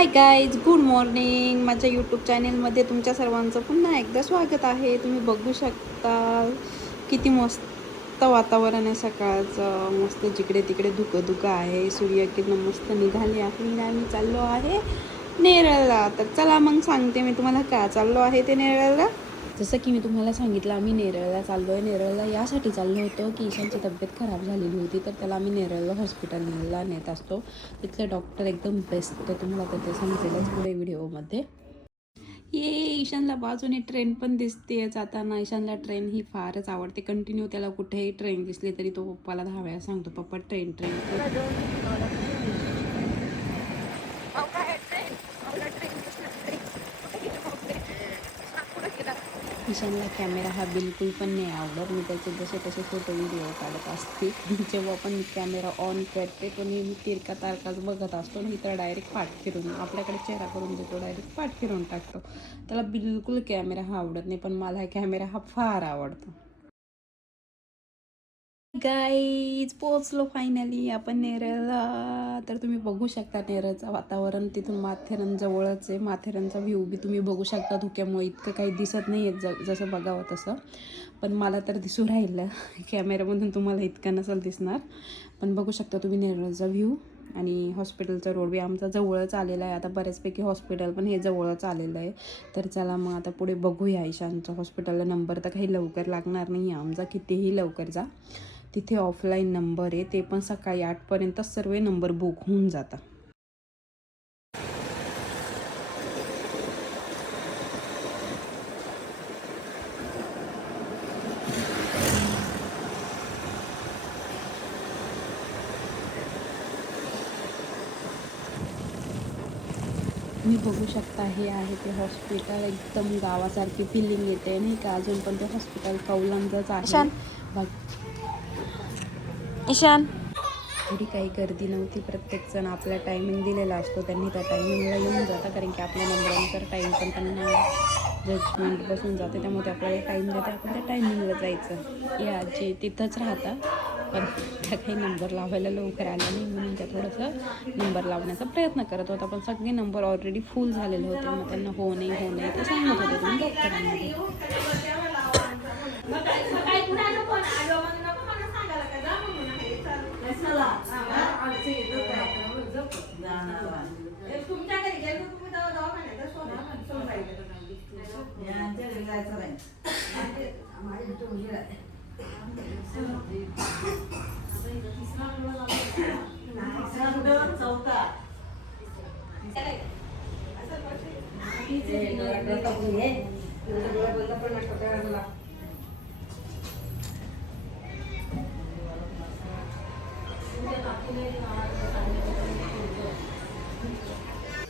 Hi guys, good morning. माझ्या YouTube चॅनेलमध्ये तुमच्या सर्वांचं पुन्हा एकदा स्वागत आहे. तुम्ही बघू शकता किती मस्त वातावरण आहे सकाळचं. मस्त जिकडे तिकडे धुकं आहे. सूर्यकिरण मस्त निघाली आहे आणि आम्ही चाललो आहे नेरळला. तर चला मग सांगते मी तुम्हाला का चाललो आहे ते नेरळला. जसं की मी तुम्हाला सांगितलं, आम्ही नेरळला चाललो आहे. नेरळला यासाठी चाललो होतो की ईशानची तब्येत खराब झालेली होती, तर त्याला आम्ही नेरळला हॉस्पिटलला नेत असतो. तिथले डॉक्टर एकदम बेस्ट, तर तुम्हाला तर ते समजेलच पुढे व्हिडिओमध्ये. ये ईशानला बाजूने ट्रेन पण दिसते जाताना. ईशानला ट्रेन ही फारच आवडते. कंटिन्यू त्याला कुठेही ट्रेन दिसली तरी तो पप्पाला 10 वेळा सांगतो, पप्पा ट्रेन ट्रेन. ईशानला कॅमेरा हा बिलकुल पण नाही आवडत. मी त्याचे जसे तसे फोटो व्हिडिओ काढत असते. जेव्हा पण मी कॅमेरा ऑन करते तो नेहमी तिरका तारकाच बघत असतो. नाही तर डायरेक्ट पाठ फिरून आपल्याकडे चेहरा करून देतो, डायरेक्ट पाठ फिरून टाकतो. त्याला बिलकुल कॅमेरा हा आवडत नाही, पण मला कॅमेरा हा फार आवडतो. गाईज, पोचलो फायनली आपण नेरळला. तर तुम्ही बघू शकता नेरळचं वातावरण. तिथून माथेरान जवळच आहे. माथेरानचा व्ह्यू बी तुम्ही बघू शकता. धुक्यामुळे इतकं काही दिसत नाही आहे जसं बघावं तसं, पण मला तर दिसू राहिलं. कॅमेऱ्यामधून तुम्हाला इतकं नसेल दिसणार, पण बघू शकता तुम्ही नेरळचा व्ह्यू. आणि हॉस्पिटलचा रोड बी आमचा जवळच आलेला आहे. आता बऱ्याचपैकी हॉस्पिटल पण हे जवळच आलेलं आहे. तर चला मग आता पुढे बघूया. ईशानच्या हॉस्पिटलला नंबर तर काही लवकर लागणार नाही आहे आमचा, कितीही लवकर जा. तिथे ऑफलाईन नंबर आहे, ते पण सकाळी 8पर्यंत सर्व नंबर बुक होऊन जातात. तुम्ही बघू शकता हे आहे ते हॉस्पिटल. एकदम गावासारखी फिलिंग येते नाही का. अजून पण ते हॉस्पिटल कौलांचंच आहे. ईशान, थोडी काही गर्दी नव्हती. प्रत्येकजण आपला टायमिंग दिलेला असतो, त्यांनी त्या टायमिंगला येऊन जातं. कारण की आपल्या नंबरानंतर टाईम पण त्यांना जजमेंट बसून जाते, त्यामुळे ते आपल्याला टाईम देते, आपण त्या टायमिंगला जायचं. या जे तिथंच राहतात, पण त्या काही नंबर लावायला लवकर आल्या नाही, म्हणून त्या थोडंसं नंबर लावण्याचा प्रयत्न करत होता. पण सगळे नंबर ऑलरेडी फुल झालेले होते. मग त्यांना हो नाही ते सांगत होते तुम्ही डॉक्टरांमध्ये.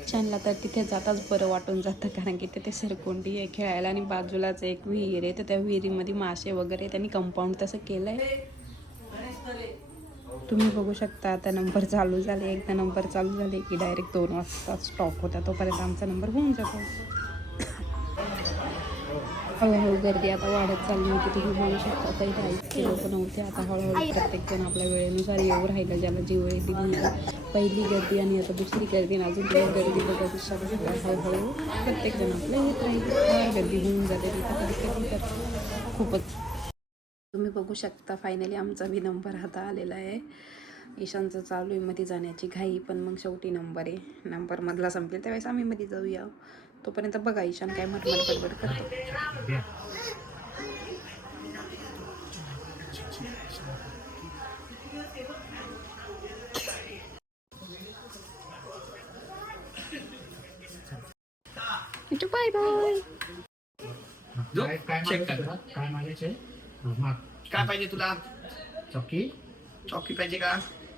ईशानला तर तिथे जाताच बरं वाटून जातं, कारण की तिथे सरकोंडी आहे खेळायला आणि बाजूलाच एक विहीर आहे. तर त्या विहिरीमध्ये मासे वगैरे त्यांनी कंपाऊंड तसं केलं आहे. तुम्ही बघू शकता आता नंबर चालू झाले. एकदा नंबर चालू झाले की डायरेक्ट 2 वाजता स्टॉप होता, तोपर्यंत आमचा नंबर होऊन जातो. हळूहळू गर्दी आता वाढत चालली होती. तुम्ही बघू शकता काही काही लोक नव्हते. आता हळूहळू प्रत्येकजण आपल्या वेळेनुसार येऊ राहिलं, ज्याला जी वेळ दिली. पहिली गर्दी आणि आता दुसरी गर्दी आणि अजून तुम्ही गर्दी बघू शकता. हळूहळू प्रत्येकजण आपल्या येत राहील. फार गर्दी होऊन जाते तिथं कधी तर खूपच. तुम्ही बघू शकता फायनली आमचा बी नंबर आता आलेला आहे. ईशानचं चालू आहे मध्ये जाण्याची घाई, पण मग शेवटी नंबर आहे. नंबरमधला संपेल त्यावेळेस आम्ही मध्ये जाऊया. तोपर्यंत बघा ईशान काय मटमट बडबड करतो. Bye bye. काय पाहिजे तुला? चौकी चॉकी पाहिजे का?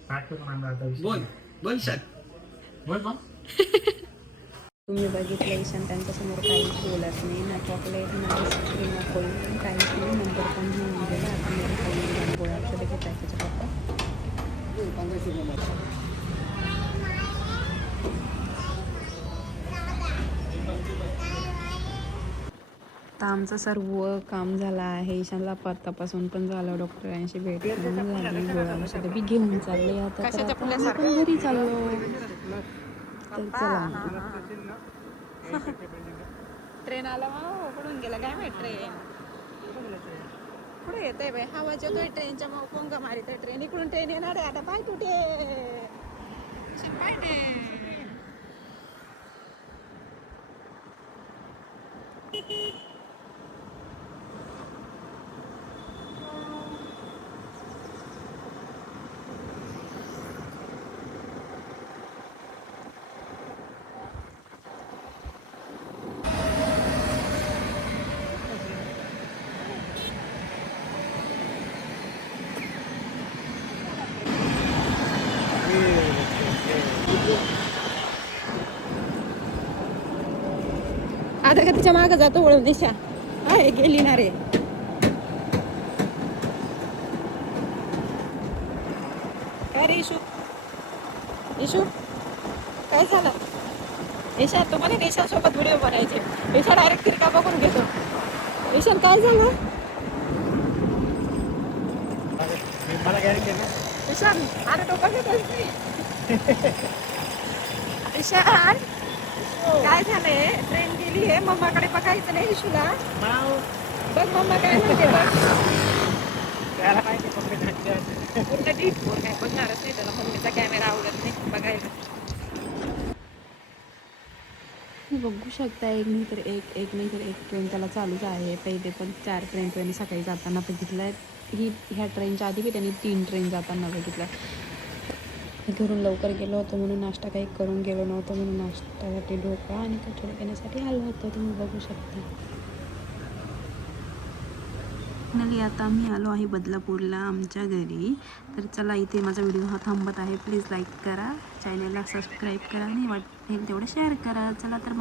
काय करून आणला आता? बोल बोल सर. बोल मग. तुम्ही बघितलं ईशान त्यांच्यासमोर काहीच बोलत नाही, ना चॉकलेट ना आईस्क्रीम ना कोल्ड काहीच नाही. नंबर पण घेऊन गेला. आता मी काही गोळ्या औषधं घेत आहे त्याच्या पप्पा. आता आमचं सर्व काम झालं आहे. ईशानला तपासून पण झालं, डॉक्टरांशी भेट पण झाली, गोळ्या औषधं बी घेऊन चालले. आता तर आपण घरी चाललो. तर चला ट्रेन आला मग उकडून गेला काय माहित ट्रेन पुढे येतोय बाई आवाज येतोय ट्रेनच्या मग पोंगा मारितोय ट्रेन इकडून ट्रेन येणार आहे आता पाय तुटे पाय आता का तिच्या मागं जातो वळून दिशा आहे गेली ना रे काय रे इशू काय झालं ईशा तुम्हाला निशा सोबत व्हिडिओ बनायचे ईशा डायरेक्ट तिरका बघून घेतो ईशान काय झालं मला गॅरंटी आहे ना ईशान अरे तो बघतच नाही ईशान काय झालंय ट्रेन गेली आहे मम्माकडे बघायचं नाही इशूला बघ मम्मा काय म्हणते बघ त्याला माहिती मम्मी सांगते पूर्ण डीप बोल काय बघणारच नाही त्याला मम्मीचा कॅमेरा आवडत नाही बघायला बघू शकता एक नाही तर एक ट्रेन त्याला चालूच आहे पहिले पण 4 ट्रेन त्यांनी सकाळी जाताना बघितल्या ह्या ट्रेनच्या आधी बी त्यांनी 3 ट्रेन जाताना बघितल्या घरून लवकर गेलो होतो म्हणून नाश्ता काही करून गेलो नव्हतो म्हणून नाश्त्यासाठी ढोकळा आणि कचोरी घेण्यासाठी आलो होतो तुम्ही बघू शकता फायनली आता आम्ही आलो आहे बदलापूरला आमच्या घरी तर चला इथे माझा व्हिडिओ हा थांबत आहे प्लीज लाईक करा चॅनलला सबस्क्राईब करा आणि वाटेल तेवढं शेअर करा चला तर